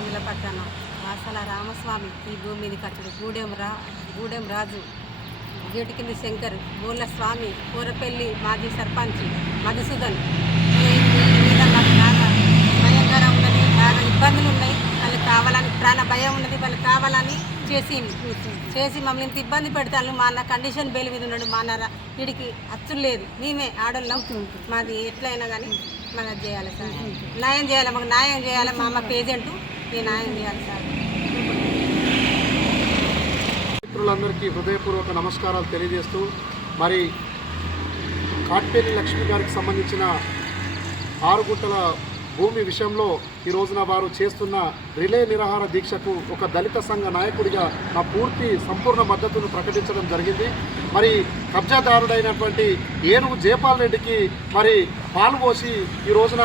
కందుల పక్కన వాసల రామస్వామి ఈ భూమి మీదకి వచ్చాడు. గూడెం రాజు, గేటు కింది శంకర్, బోళ్ళ స్వామి, కూరపల్లి మాజీ సర్పంచ్ మధుసూదన్. మీద నాకు బాగా భయంకరం ఉన్నది, బాగా ఇబ్బందులు ఉన్నాయి. వాళ్ళకి కావాలని ప్రాణ భయం ఉన్నది, వాళ్ళకి కావాలని చేసి మమ్మల్ని ఇంత ఇబ్బంది పెడతాను. మా అన్న కండిషన్ బెయిల్ మీద ఉన్నాడు. మా అన్న వీడికి అచ్చులు లేదు, మేమే ఆడోళ్ళం. మాది ఎట్లయినా కానీ మాకు అది చేయాలి సార్, న్యాయం చేయాలి, మాకు న్యాయం చేయాలి. మా అమ్మ పేజెంటు, నేను న్యాయం చేయాలి సార్. మిత్రులందరికీ హృదయపూర్వక నమస్కారాలు తెలియజేస్తూ, మరి కాట్పేలి లక్ష్మి గారికి సంబంధించిన 6 గుంటల భూమి విషయంలో ఈ రోజున వారు చేస్తున్న రిలే నిరాహార దీక్షకు ఒక దళిత సంఘ నాయకుడిగా నా సంపూర్ణ మద్దతును ప్రకటించడం జరిగింది. మరి కబ్జాదారుడైనటువంటి ఏనుగు జయపాల్ రెడ్డికి మరి పాలు పోసి ఈ రోజున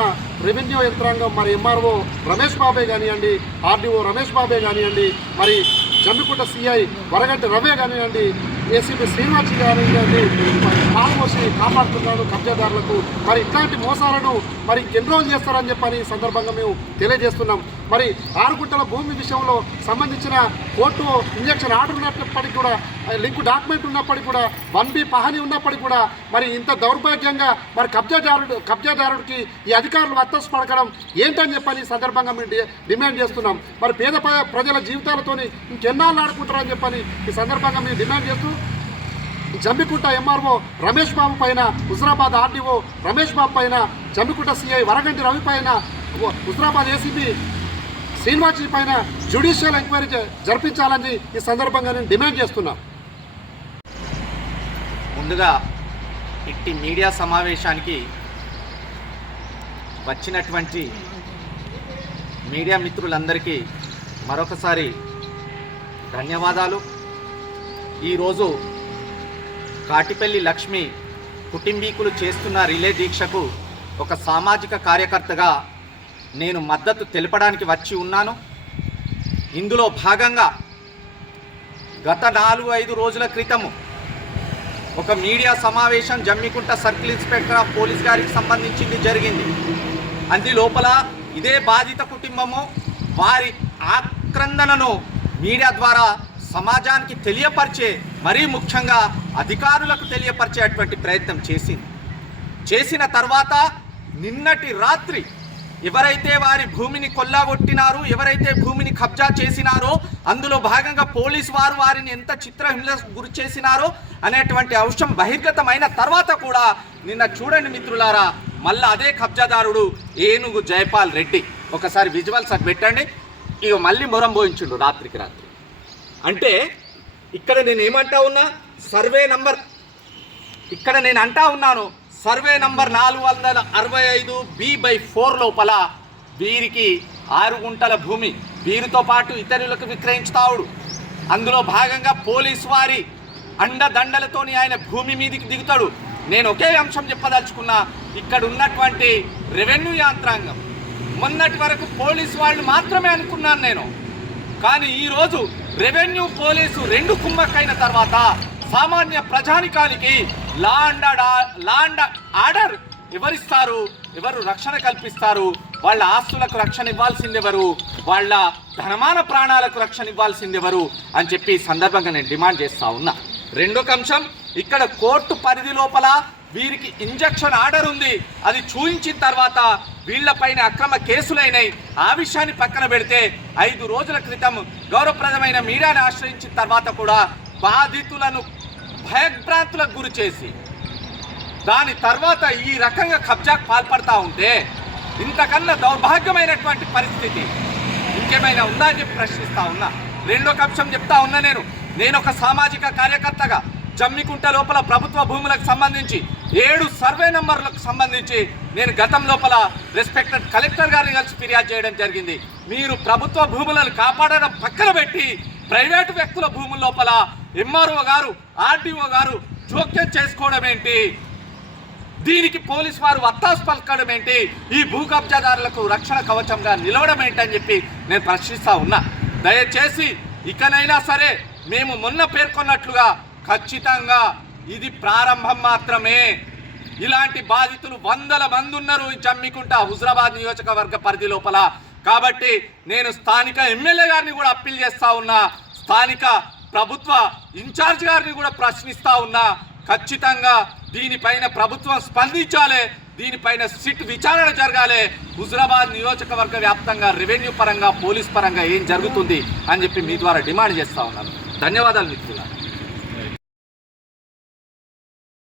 రెవెన్యూ యంత్రాంగం, మరి ఎంఆర్ఓ రమేష్ బాబే కానివ్వండి, ఆర్డీఓ రమేష్ బాబే కానివ్వండి, మరి జమ్మికుంట సిఐ వరగంటి రవే కానివ్వండి, ఏసీపీ శ్రీనివాస్ కానివ్వండి, పాలు పోసి కాపాడుతున్నాడు కబ్జాదారులకు. మరి ఇట్లాంటి మోసాలను మరి ఇంకెన్ని రోజులు చేస్తారని చెప్పని ఈ సందర్భంగా మేము తెలియజేస్తున్నాం. మరి 6 గుంటల భూమి విషయంలో సంబంధించిన కోర్టు ఇంజక్షన్ ఆర్డర్ ఉన్నప్పటికీ కూడా, లింక్ డాక్యుమెంట్ ఉన్నప్పటికీ కూడా, 1B పహాని ఉన్నప్పటికీ కూడా, మరి ఇంత దౌర్భాగ్యంగా మరి కబ్జాదారుడికి ఈ అధికారులు వత్తసు పడకడం ఏంటని చెప్పని ఈ సందర్భంగా మేము డిమాండ్ చేస్తున్నాం. మరి పేద ప్రజల జీవితాలతోని ఇంకెన్నాళ్ళు ఆడుకుంటారని చెప్పని ఈ సందర్భంగా మేము డిమాండ్ చేస్తూ, జమ్మికుంట ఎంఆర్ఓ రమేష్ బాబు పైన, హుజరాబాద్ ఆర్డీఓ రమేష్ బాబు పైన, జమ్మికుంట సిఐ వరగంటి రవి పైన, హుజరాబాద్ ఏసీపీ శ్రీనివాస్ పైన జ్యుడిషియల్ ఎంక్వైరీ జరిపించాలని ఈ సందర్భంగా నేను డిమాండ్ చేస్తున్నాను. ముందుగా ఇట్టి మీడియా సమావేశానికి వచ్చినటువంటి మీడియా మిత్రులందరికీ మరొకసారి ధన్యవాదాలు. ఈరోజు కాటిపల్లి లక్ష్మి కుటుంబీకులు చేస్తున్న రిలే దీక్షకు ఒక సామాజిక కార్యకర్తగా నేను మద్దతు తెలపడానికి వచ్చి ఉన్నాను. ఇందులో భాగంగా గత 4-5 రోజుల క్రితము ఒక మీడియా సమావేశం Jammikunta circle inspector of police గారికి సంబంధించింది జరిగింది. అందులోపల ఇదే బాధిత కుటుంబము వారి ఆక్రందనను మీడియా ద్వారా సమాజానికి తెలియపరిచే, మరీ ముఖ్యంగా అధికారులకు తెలియపరిచేటువంటి ప్రయత్నం చేసిన తర్వాత నిన్నటి రాత్రి ఎవరైతే వారి భూమిని కొల్లగొట్టినారో, ఎవరైతే భూమిని కబ్జా చేసినారో, అందులో భాగంగా పోలీసు వారు వారిని ఎంత చిత్రహింసకు గురి చేసినారో అనేటువంటి అంశం బహిర్గతమైన తర్వాత కూడా నిన్న చూడండి మిత్రులారా, మళ్ళీ అదే కబ్జాదారుడు ఏనుగు జయపాల్ రెడ్డి, ఒకసారి విజువల్స్ అది పెట్టండి, ఇక మళ్ళీ మొరం పోయించుండు రాత్రికి రాత్రి. అంటే ఇక్కడ నేను ఏమంటా ఉన్నా, సర్వే నంబర్ 465B/4 లోపల వీరికి 6 గుంటల భూమి వీరితో పాటు ఇతరులకు విక్రయించుతాడు. అందులో భాగంగా పోలీసు వారి అండదండలతోని ఆయన భూమి మీదకి దిగుతాడు. నేను ఒకే అంశం చెప్పదలుచుకున్నా, ఇక్కడ ఉన్నటువంటి రెవెన్యూ యంత్రాంగం మొన్నటి వరకు పోలీసు వాళ్ళు మాత్రమే అనుకున్నాను నేను, కానీ ఈరోజు రెవెన్యూ పోలీసు 2 కుమ్మక్కైన తర్వాత సామాన్య ప్రజానికానికి లా అండ్ ఆర్డర్ ఎవరిస్తారు, ఎవరు రక్షణ కల్పిస్తారు, వాళ్ళ ఆస్తులకు రక్షణ ఇవ్వాల్సింది ఎవరు, వాళ్ళ ధనమాన ప్రాణాలకు రక్షణ ఇవ్వాల్సింది ఎవరు అని చెప్పి సందర్భంగా నేను డిమాండ్ చేస్తా ఉన్నా. రెండొక అంశం, ఇక్కడ కోర్టు పరిధి లోపల వీరికి ఇంజక్షన్ ఆర్డర్ ఉంది, అది చూయించిన తర్వాత వీళ్లపైన అక్రమ కేసులైనాయి. ఆ విషయాన్ని పక్కన పెడితే 5 రోజుల క్రితం గౌరవప్రదమైన మీడియాను ఆశ్రయించిన తర్వాత కూడా బాధితులను భయభ్రాంతులకు గురి చేసి దాని తర్వాత ఈ రకంగా కబ్జాకు పాల్పడతా ఉంటే ఇంతకన్నా దౌర్భాగ్యమైనటువంటి పరిస్థితి ఇంకేమైనా ఉందా అని చెప్పి ప్రశ్నిస్తా ఉన్నా. రెండొక అంశం చెప్తా ఉన్నా, నేను ఒక సామాజిక కార్యకర్తగా జమ్మికుంట లోపల ప్రభుత్వ భూములకు సంబంధించి 7 సర్వే నంబర్లకు సంబంధించి నేను గతం లోపల రెస్పెక్టెడ్ కలెక్టర్ గారిని కలిసి ఫిర్యాదు చేయడం జరిగింది. మీరు ప్రభుత్వ భూములను కాపాడడం పక్కన పెట్టి ప్రైవేటు వ్యక్తుల భూముల లోపల ఎంఆర్ఓ గారు, ఆర్డీఓ గారు జోక్యం చేసుకోవడం ఏంటి, దీనికి పోలీసు వారు వత్తాసు పలకడం ఏంటి, ఈ భూ కబ్జాదారులకు రక్షణ కవచంగా నిలవడం ఏంటని చెప్పి నేను ప్రశ్నిస్తా ఉన్నా. దయచేసి ఇకనైనా సరే మేము మొన్న పేర్కొన్నట్లుగా ఖచ్చితంగా ఇది ప్రారంభం మాత్రమే. ఇలాంటి బాధితులు 100 మంది ఉన్నారు ఈ జమ్మికుంట హుజరాబాద్ నియోజకవర్గ పరిధి లోపల. కాబట్టి నేను స్థానిక ఎమ్మెల్యే గారిని కూడా అప్పీల్ చేస్తా ఉన్నా, స్థానిక ప్రభుత్వ ఇన్ఛార్జ్ గారిని కూడా ప్రశ్నిస్తా ఉన్నా. ఖచ్చితంగా దీనిపైన ప్రభుత్వం స్పందించాలి, దీనిపైన సిట్ విచారణ జరగాలి. హుజురాబాద్ నియోజకవర్గ వ్యాప్తంగా రెవెన్యూ పరంగా పోలీస్ పరంగా ఏం జరుగుతుంది అని చెప్పి మీ ద్వారా డిమాండ్ చేస్తా ఉన్నాను. ధన్యవాదాలు మిత్రులారా.